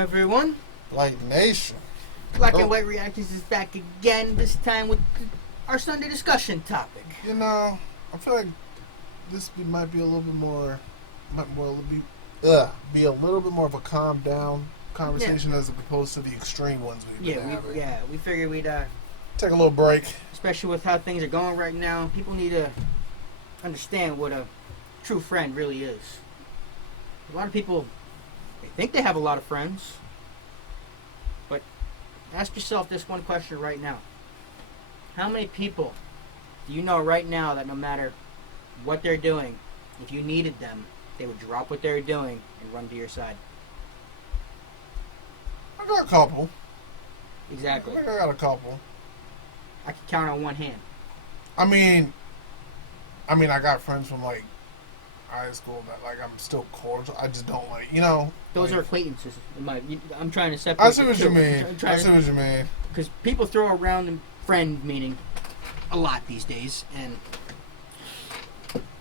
everyone. Blite Nation. Black and White Reactions is back again, this time with our Sunday discussion topic. You know, I feel like this might be a little bit more, be a little bit more of a calm down conversation as opposed to the extreme ones we've been having. We figured we'd take a little break. Especially with how things are going right now, people need to understand what a true friend really is. A lot of people, they think they have a lot of friends, but ask yourself this one question right now. How many people do you know right now that no matter what they're doing, if you needed them, they would drop what they're doing and run to your side? I got a couple. Exactly. I got a couple. I can count on one hand. I mean, I got friends from like high school that like I'm still cordial. I just don't like, Those like, are acquaintances. I'm trying to separate. I see what you mean. I see what you mean. Because people throw around the friend meaning a lot these days, and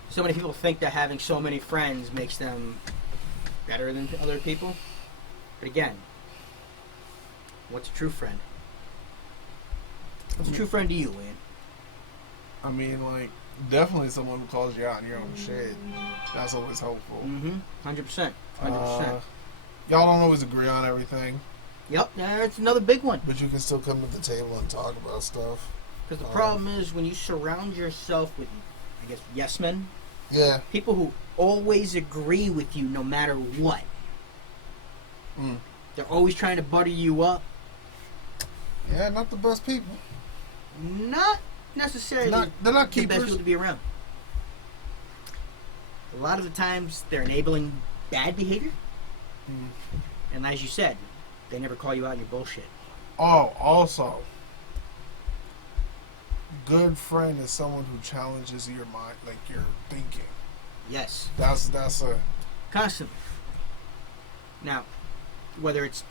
so many people think that having so many friends makes them better than other people. But again, what's a true friend? What's a true friend to you, Ian? I mean, like, definitely someone who calls you out on your own shit. That's always helpful. 100%. Y'all don't always agree on everything. Yep, that's another big one. But you can still come to the table and talk about stuff. Because the problem is when you surround yourself with, I guess, yes men. Yeah. People who always agree with you no matter what. They're always trying to butter you up. Yeah, not the best people. Not necessarily they're not the keepers. best people to be around. A lot of the times they're enabling bad behavior. And as you said, they never call you out on your bullshit. Oh, also, good friend is someone who challenges your mind, like your thinking. Yes. That's a constantly. Now, whether it's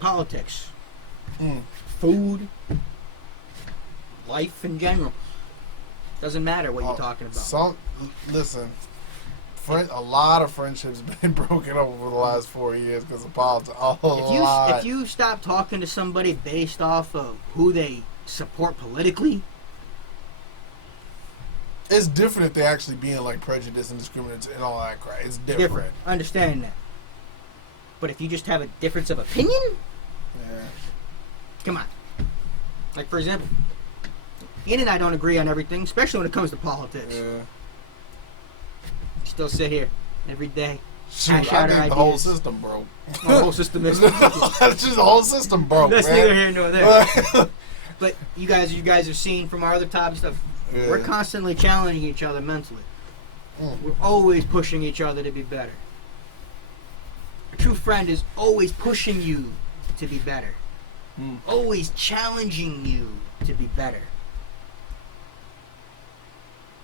politics, food, life in general, doesn't matter what you're talking about. Listen, a lot of friendships been broken up over the last 4 years because of politics. If you stop talking to somebody based off of who they support politically, it's different if they actually being like prejudice and discriminatory and all that crap. It's different. I understand that. But if you just have a difference of opinion, come on. Like, for example, Ian and I don't agree on everything, especially when it comes to politics. Yeah. Still sit here every day. Shoot, I think the whole system broke. The whole system is That's just the whole system broke. That's man. neither here nor there. But you guys are seeing from our other topic stuff. Yeah. We're constantly challenging each other mentally. We're always pushing each other to be better. A true friend is always pushing you to be better. Always challenging you to be better.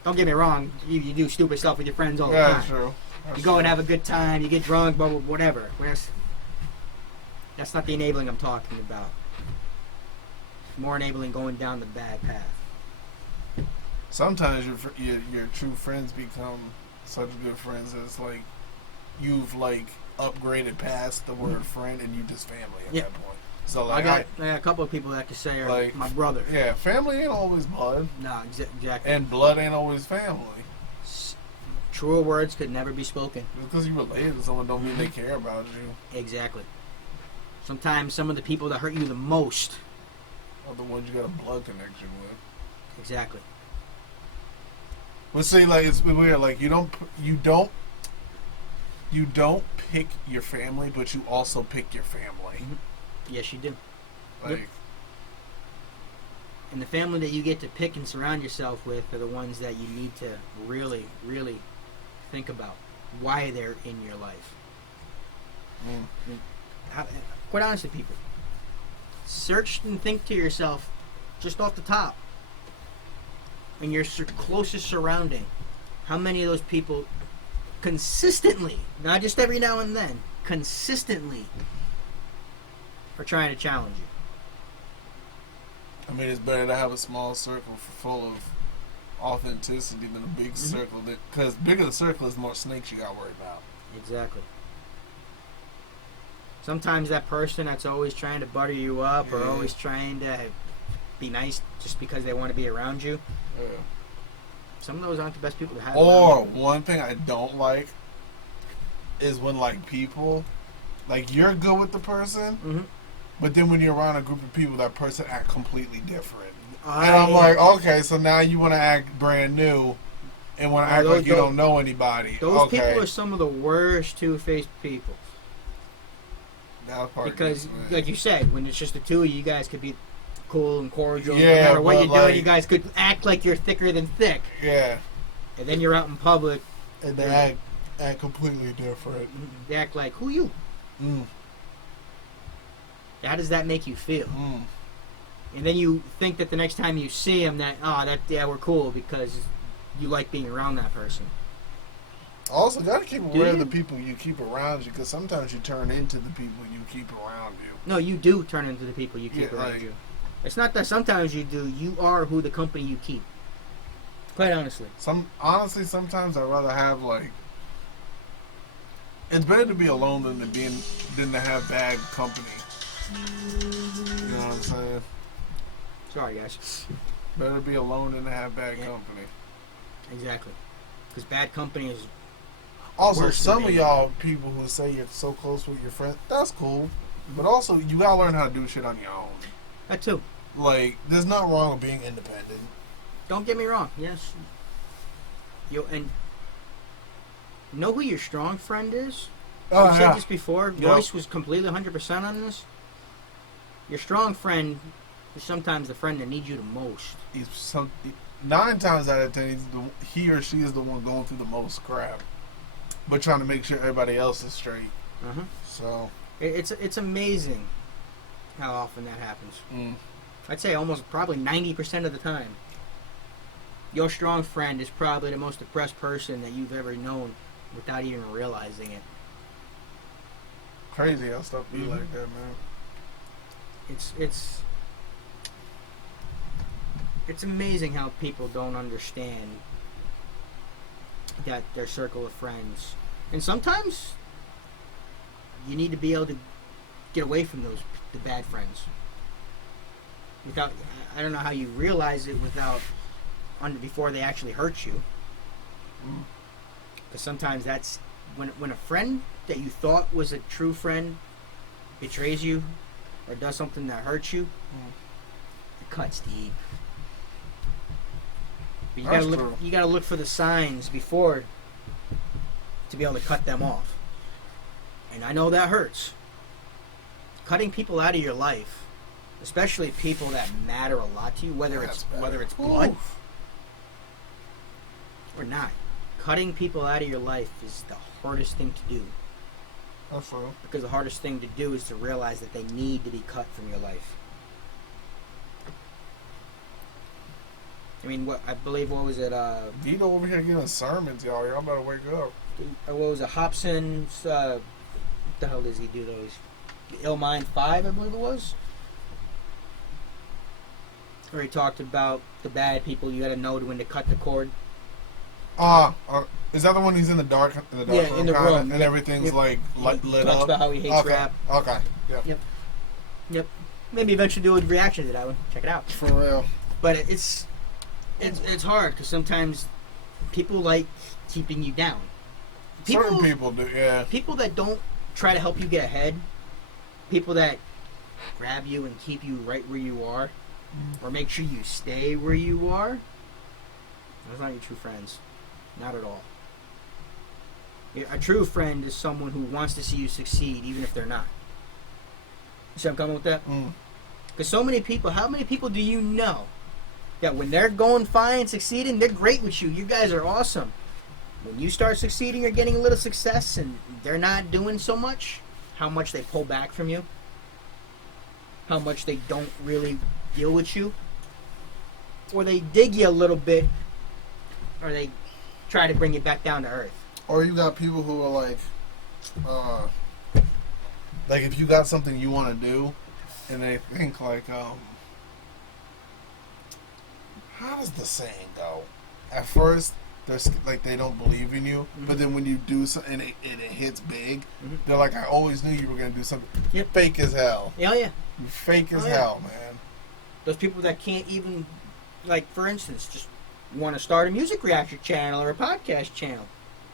Don't get me wrong, you do stupid stuff with your friends all the time. Yeah, true. You go and have a good time, you get drunk, blah, blah, whatever. That's not the enabling I'm talking about. More enabling going down the bad path. Sometimes your true friends become such good friends that it's like you've like upgraded past the word friend and you just family at that point. So like I got a couple of people that could say are like my brother. Yeah, family ain't always blood. No, exactly. And blood ain't always family. Truer words could never be spoken. Just because you related to someone don't mean they care about you. Exactly. Sometimes some of the people that hurt you the most are the ones you got a blood connection with. Exactly. But see, like, it's weird. Like, you don't pick your family, but you also pick your family. Yes, you do. Like, and the family that you get to pick and surround yourself with are the ones that you need to really, really think about why they're in your life. Quite honestly, people, search and think to yourself, just off the top, in your closest surrounding, how many of those people consistently, not just every now and then, consistently are trying to challenge you. I mean, it's better to have a small circle full of authenticity than a big circle. Because bigger the circle is, more snakes you got to worry about. Exactly. Sometimes that person that's always trying to butter you up or always trying to be nice just because they want to be around you. Yeah. Some of those aren't the best people to have. Or one thing I don't like is when like people, like you're good with the person, but then when you're around a group of people, that person act completely different. And I'm like, okay, so now you want to act brand new and want to act like you don't know anybody. Those people are some of the worst two-faced people. Because, like you said, when it's just the two of you, you guys could be cool and cordial. Yeah, no matter what you're like, doing, you guys could act like you're thicker than thick. Yeah. And then you're out in public. And they act completely different. They act like, who you? How does that make you feel? And then you think that the next time you see them that, we're cool because you like being around that person. Also, got to keep aware of the people you keep around you, because sometimes you turn into the people you keep around you. No, you do turn into the people you keep around you. It's not that sometimes you do. You are who the company you keep. Quite honestly. Honestly, sometimes I'd rather have, like... It's better to be alone than to have bad company. You know what I'm saying? Sorry, guys. Better to be alone than to have bad company. Exactly. Because bad company is... Also, some of y'all people who say you're so close with your friends, that's cool. But also, you gotta learn how to do shit on your own. That too. Like, there's nothing wrong with being independent. Don't get me wrong. Yes. And know who your strong friend is? I've said this before. Royce was completely 100% on this. Your strong friend is sometimes the friend that needs you the most. 9 times out of 10, he or she is the one going through the most crap, but trying to make sure everybody else is straight. So it's amazing how often that happens. I'd say probably 90% of the time. Your strong friend is probably the most depressed person that you've ever known without even realizing it. Crazy how stuff be like that, man. It's amazing how people don't understand that their circle of friends. And sometimes you need to be able to get away from the bad friends. I don't know how you realize it before they actually hurt you. Because sometimes that's when a friend that you thought was a true friend betrays you or does something that hurts you, it cuts deep. But you gotta look for the signs before to be able to cut them off. And I know that hurts. Cutting people out of your life, especially people that matter a lot to you, whether it's blood or not. Cutting people out of your life is the hardest thing to do. Absolutely. Because the hardest thing to do is to realize that they need to be cut from your life. I mean, what was it? Vito over here giving sermons, y'all. Y'all better wake up. What was it? Hobson's, what the hell does he do those? The Ill Mind 5, I believe it was? Where he talked about the bad people, you gotta know when to cut the cord. Is that the one he's in the dark room, in the room, and everything's like lit up? Talks about how he hates rap. Okay. Yep. Maybe eventually do a reaction to that one. Check it out. For real. But it's hard because sometimes people like keeping you down. Certain people do, yeah. People that don't try to help you get ahead, people that grab you and keep you right where you are, or make sure you stay where you are, those aren't your true friends. Not at all. A true friend is someone who wants to see you succeed, even if they're not. You see I'm coming with that? Because so many people, how many people do you know that when they're going fine, succeeding, they're great with you. You guys are awesome. When you start succeeding or getting a little success and they're not doing so much, how much they pull back from you, how much they don't really deal with you, or they dig you a little bit, or they try to bring you back down to earth. Or you got people who are like if you got something you want to do, and they think like, how does the saying go? At first, they don't believe in you. But then when you do something and it hits big, they're like, I always knew you were gonna do something. Yep. Fake as hell. Yeah, yeah. You're fake as hell, man. Those people that can't even, like, for instance, just want to start a music reaction channel or a podcast channel.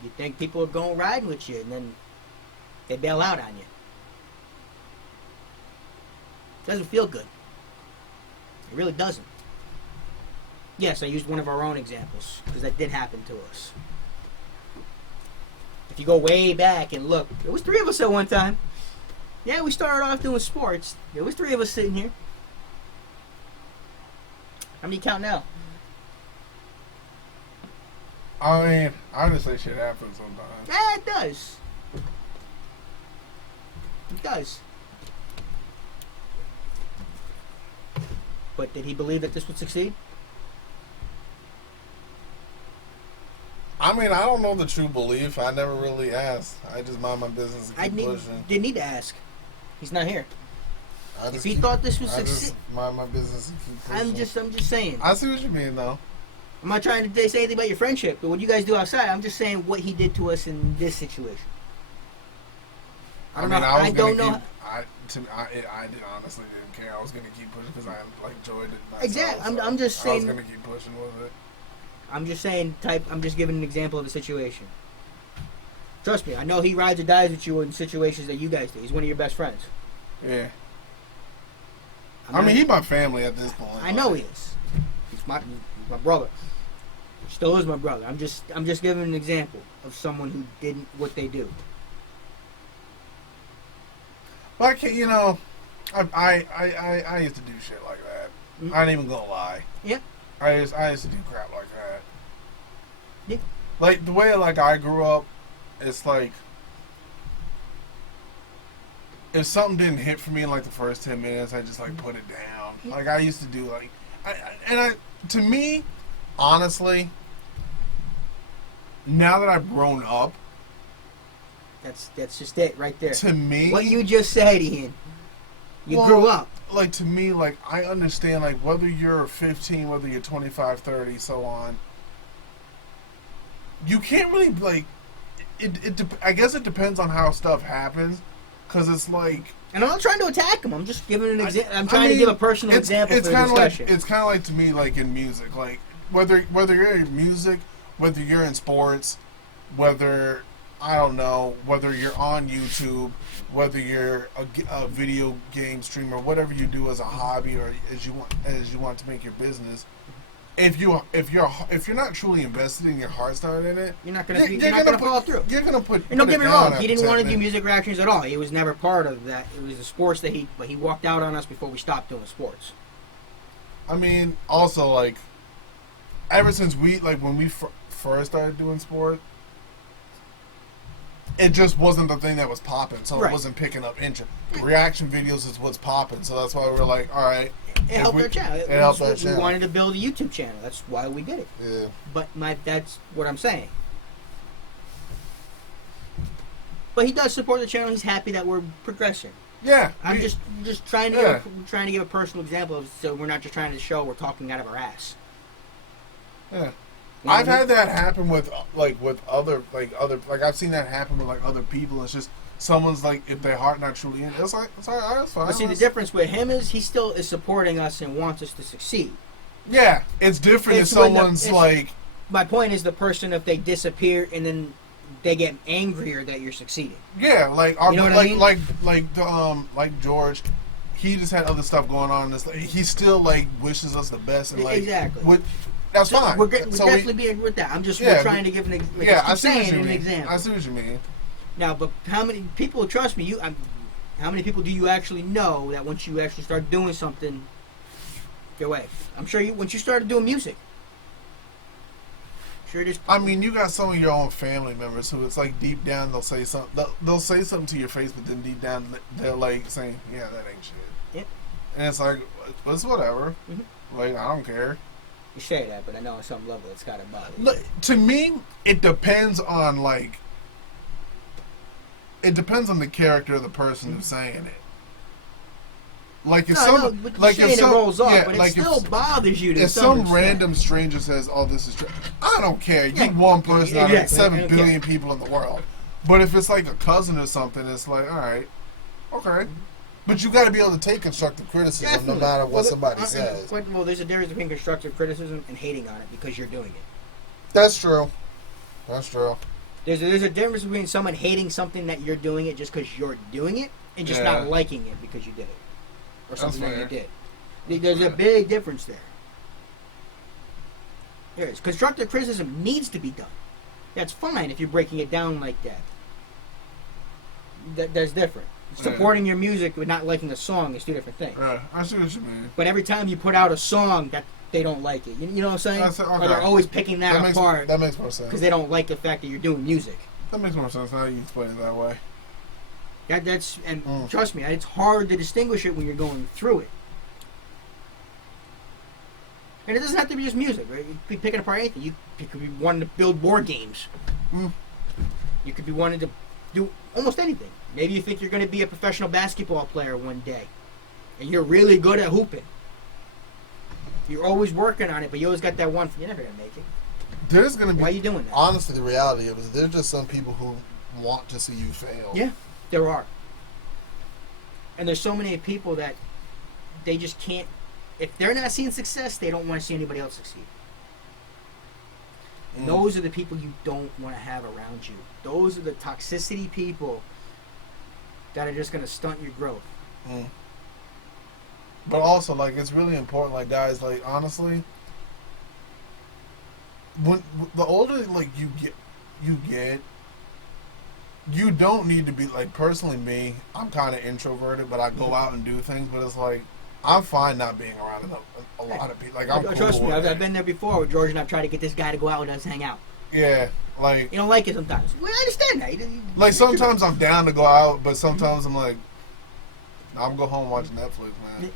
You think people are going riding with you, and then they bail out on you. Doesn't feel good. It really doesn't. Yes, I used one of our own examples, because that did happen to us. If you go way back and look, there was 3 of us at one time. Yeah, we started off doing sports. There was 3 of us sitting here. How many count now? I mean, I just say shit happens sometimes. Yeah, it does. It does. But did he believe that this would succeed? I mean, I don't know the true belief. I never really asked. I just mind my business and keep pushing. Didn't need to ask. He's not here. If he keep, thought this would I succeed, just mind my business and keep pushing. I'm just saying. I see what you mean, though. I'm not trying to say anything about your friendship, but what you guys do outside, I'm just saying what he did to us in this situation. I don't know. I don't know. I honestly didn't care. I was gonna keep pushing because I enjoyed it myself. Exactly. So I'm just saying. I was gonna keep pushing with it. I'm just saying. I'm just giving an example of the situation. Trust me, I know he rides or dies with you in situations that you guys do. He's one of your best friends. Yeah. I mean, he's my family at this point. I know he is. He's my brother. Still is my brother. I'm just giving an example of someone who didn't what they do. Well, I can't, I used to do shit like that. Mm-hmm. I ain't even gonna lie. Yeah. I used to do crap like that. Yeah. Like the way I grew up, it's like if something didn't hit for me in like the first 10 minutes, I just put it down. Yeah. Like I used to do to me, honestly, now that I've grown up, that's just it right there. to me, what you just said, Ian. You grew up. Like to me, I understand whether you're 15, whether you're 25, 30, so on. You can't really I guess it depends on how stuff happens, because it's like. And I'm not trying to attack him. I'm just giving an example. I'm trying to give a personal example for the discussion. It's kind of like to me, in music, whether you're in music, whether you're in sports, whether I don't know, whether you're on YouTube, whether you're a video game streamer, whatever you do as a hobby or as you want to make your business. If you're not truly invested in your heart started in it, you're not gonna follow through. You're gonna put. And don't get me wrong, he didn't want to do music reactions at all. He was never part of that. It was the sports that he walked out on us before we stopped doing sports. I mean, also ever since when we first started doing sport, it just wasn't the thing that was popping, so it wasn't picking up interest. Reaction videos is what's popping, so that's why we're like, all right. It helped our channel. It helped our channel. We wanted to build a YouTube channel. That's why we did it. Yeah. But that's what I'm saying. But he does support the channel. He's happy that we're progressing. Yeah. I'm just trying to give a personal example so we're not just trying to show we're talking out of our ass. Yeah. You know I've had that happen with other I've seen that happen with other people. It's just someone's if their heart not truly in it, it's like it's all right, that's fine. But see, the difference with him is he still is supporting us and wants us to succeed. Yeah, it's different if someone's My point is the person, if they disappear and then they get angrier that you're succeeding. Yeah, you know what I mean? Like George, he just had other stuff going on. He still wishes us the best and exactly. That's fine. We're definitely being with that. I'm just we're trying to give an example. I see what you mean. Now, but how many people, trust me, how many people do you actually know that once you actually start doing something, get away? I'm sure once you started doing music, I mean, you got some of your own family members who it's deep down they'll say something. They'll say something to your face, but then deep down they're saying, "Yeah, that ain't shit." Yep. And it's it's whatever. Mm-hmm. I don't care. You say that, but I know on some level it's gotta bother you. Look, to me, it depends on It depends on the character of the person who's saying it. Like if No, some, but like saying if some, it rolls off, yeah, but it like still bothers you to if some some extent. random stranger says, "Oh, this is true," I don't care. Yeah. You're one person out of Exactly. I 7 don't billion care. people in the world. But if it's like a cousin or something, it's like, all right, okay. But you got to be able to take constructive criticism, Definitely. no matter what somebody and- says. Well, there's a difference between constructive criticism and hating on it because you're doing it. That's true. That's true. There's a difference between someone hating something that you're doing it just because you're doing it and just Yeah. not liking it because you did it or something that you fair. did. There's a big difference there. There is. Constructive criticism needs to be done. That's fine if you're breaking it down like that. That's different. Supporting your music with not liking a song is two different things. Yeah, I see what you mean. But every time you put out a song that they don't like it, you know what I'm saying? Okay. Or they're always picking that apart That makes more sense. because they don't like the fact that you're doing music. That makes more sense now you explain it that way. That's trust me, it's hard to distinguish it when you're going through it. And it doesn't have to be just music, right? You could be picking apart anything. You could be wanting to build board games. You could be wanting to do almost anything. Maybe you think you're going to be a professional basketball player one day, and you're really good at hooping. You're always working on it, but you always got that one. You're never going to make it. There's gonna be. Why are you doing that? Honestly, the reality of it is there's just some people who want to see you fail. Yeah, there are. And there's so many people that they just can't. If they're not seeing success, they don't want to see anybody else succeed. And those are the people you don't want to have around you. Those are the toxicity people that are just going to stunt your growth. But also, like, it's really important, like, guys, like, honestly, when the older, like, you get, you don't need to be, like, personally me, I'm kind of introverted, but I go out and do things, but it's like, I'm fine not being around a lot of people. Like, I'm Trust cool me, with I've it. been there before with George and I've tried to get this guy to go out with us hang out. Yeah, like... You don't like it sometimes. Well, I understand that. Like, sometimes I'm down to go out, but sometimes I'm like, I'm gonna go home and watch Netflix, man.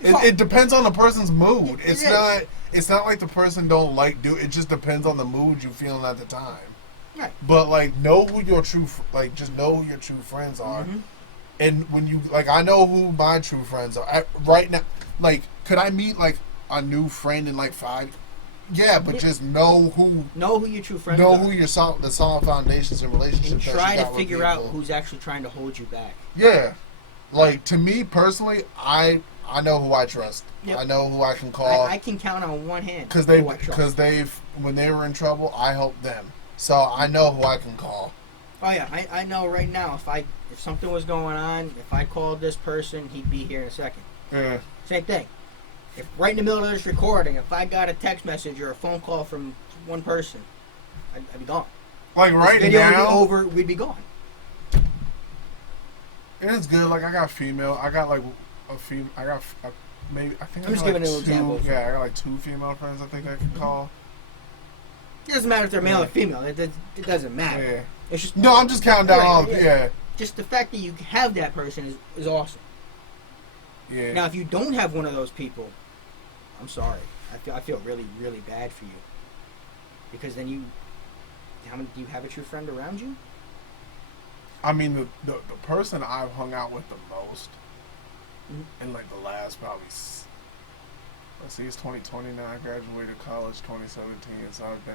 It depends on the person's mood. It's not like the person don't like it just depends on the mood you're feeling at the time. Right. But like know who your true just know who your true friends are. And when you I know who my true friends are. Right now, like, could I meet like a new friend in like 5? Yeah, but just know who your true friends know are. who your the solid foundations and relationships and that try you to got with figure out people. who's actually trying to hold you back. Yeah. Like, to me personally, I know who I trust. Yep. I know who I can call. I can count on one hand. Because they've when they were in trouble, I helped them. So I know who I can call. Oh yeah, I know right now if something was going on, if I called this person, he'd be here in a second. Yeah. Same thing. If right in the middle of this recording, if I got a text message or a phone call from one person, I'd be gone. Like right this video now, would be over, we'd be gone. It's good. Like I got female. I got like a female. I got maybe. I think I'm I just got giving like an example. Yeah, I got like 2 female friends. I think I can call. It doesn't matter if they're male or female. It doesn't matter. Yeah. It's just No, I'm just counting down all. Right, Yeah. Just the fact that you have that person is awesome. Yeah. Now, if you don't have one of those people, I'm sorry. I feel really, really bad for you. Because then how many do you have a true friend around you? I mean, the person I've hung out with the most in like the last probably, let's see, it's 2020 now. I graduated college 2017, so I've been,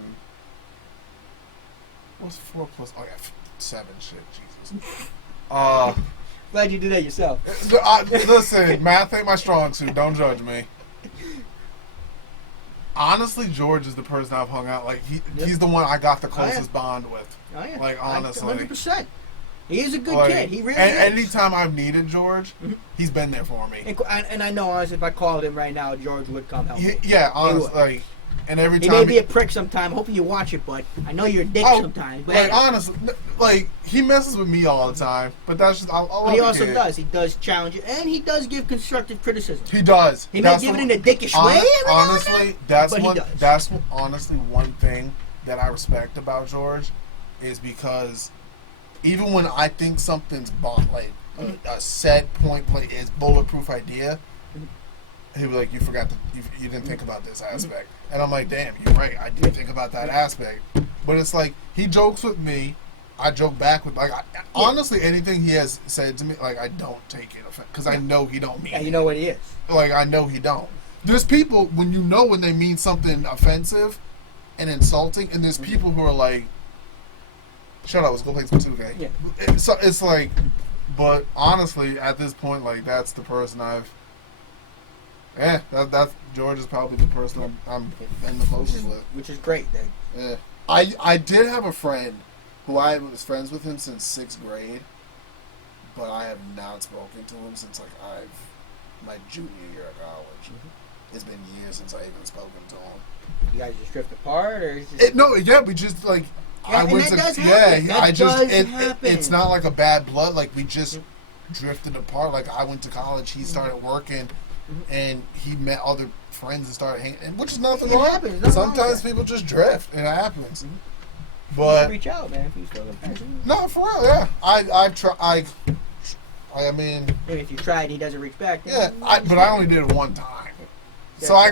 what's 4 plus? Oh yeah, 7. Shit, Jesus. Glad you did that yourself. Listen, math ain't my strong suit. Don't judge me. Honestly, George is the person I've hung out. Like he's the one I got the closest bond with. Oh yeah. Like honestly, 100%. He is a good kid. He really is. Anytime I've needed George, he's been there for me. And I know, honestly, if I called him right now, George would come help me. Yeah, honestly, like, and every he time may be a prick sometime. Hoping you watch it, bud. I know you're a dick sometimes. But like honestly, like he messes with me all the time. But that's just but he also does. He does challenge you, and he does give constructive criticism. He does. He may give it in a dickish way. Honestly, that's but honestly one thing that I respect about George is because even when I think something's a set point play is bulletproof idea, he'll be like, "You forgot you didn't think about this aspect," and I'm like, "Damn, you're right. I did think about that aspect." But it's like he jokes with me, I joke back with honestly anything he has said to me, like I don't take it offense because I know he don't mean. Yeah, you know what he is. Like I know he don't. There's people when they mean something offensive and insulting, and there's people who are like, "Shut up, let's go play some 2K." Yeah. It's like, but honestly, at this point, like that's the person I've. That's George is probably the person I'm in the closest with, which is great. Then. Yeah, I did have a friend who I was friends with him since 6th grade, but I have not spoken to him since my junior year of college. Mm-hmm. It's been years since I even spoken to him. You guys just drift apart, or is it just... we just like yeah, I went that to does happen. it's not like a bad blood. Like we just drifted apart. Like I went to college, he started working. And he met other friends and started hanging, which is nothing wrong. Happens, sometimes people just drift. It happens. Mm-hmm. But reach out, man. If you still no, for real, yeah. I've tried. I mean, maybe if you tried, he doesn't reach back. Yeah, but I only did it one time, so I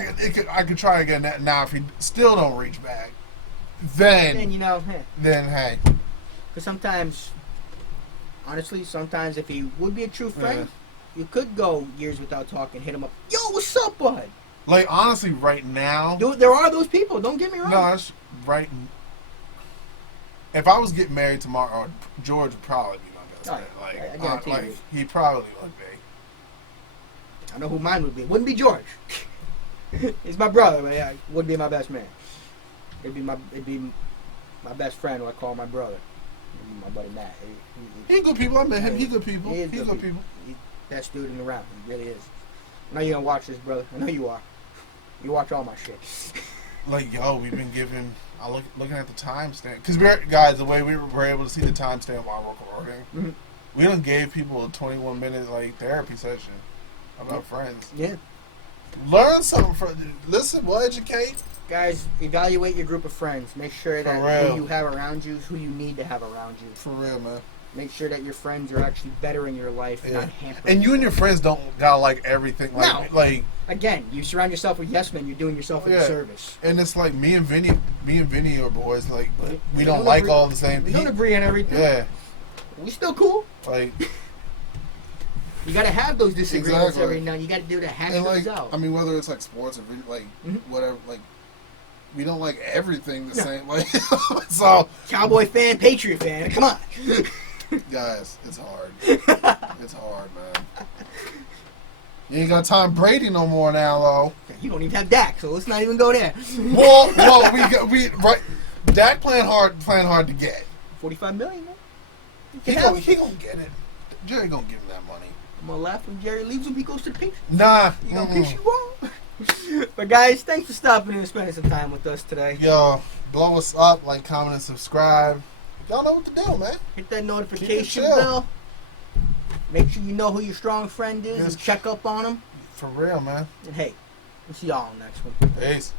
could try again. Now, if he still don't reach back, then you know, then hey. Because sometimes, honestly, if he would be a true friend. You could go years without talking, hit him up. Yo, what's up, bud? Like, honestly, right now... There are those people, don't get me wrong. No, that's right. If I was getting married tomorrow, George would probably be my best friend. Like, I guarantee you. He probably would be. I know who mine would be. It wouldn't be George. He's my brother, but yeah, wouldn't be my best man. It'd be my best friend who I call my brother. It'd be my buddy Matt. He good people. I met him. He good people. He's good people. Best dude in the round. He really is. I know you're gonna watch this, brother. I know you are. You watch all my shit. Like, yo, we've been giving... I'm looking at the timestamp. Because, guys, the way we were able to see the timestamp while recording, mm-hmm. we done gave people a 21-minute, therapy session about friends. Yeah. Learn something from... Listen, we'll educate. Guys, evaluate your group of friends. Make sure that who you have around you is who you need to have around you. For real, man. Make sure that your friends are actually bettering your life, not hampering. And you and your friends don't gotta like everything. Again, you surround yourself with yes men. You're doing yourself a disservice. And it's like me and Vinny are boys. Like we don't like all the same. We don't agree on everything. Yeah, we still cool. Like you gotta have those disagreements every now. You gotta do to hash those out. I mean, whether it's like sports or whatever, we don't like everything the same. Like so, Cowboy fan, Patriot fan. Come on. Guys, it's hard. It's hard, man. You ain't got Tom Brady no more now, though. You don't even have Dak, so let's not even go there. Well, right. Dak playing hard to get. $45 million, man. He gonna get it. Jerry gonna give him that money. I'm gonna laugh when Jerry leaves him. He goes to the Patriots. Nah, you gonna piss you off. But guys, thanks for stopping in and spending some time with us today. Yo, blow us up, like, comment, and subscribe. Y'all know what to do, man. Hit that notification bell. Make sure you know who your strong friend is and check up on them. For real, man. And hey, we'll see y'all next one. Peace.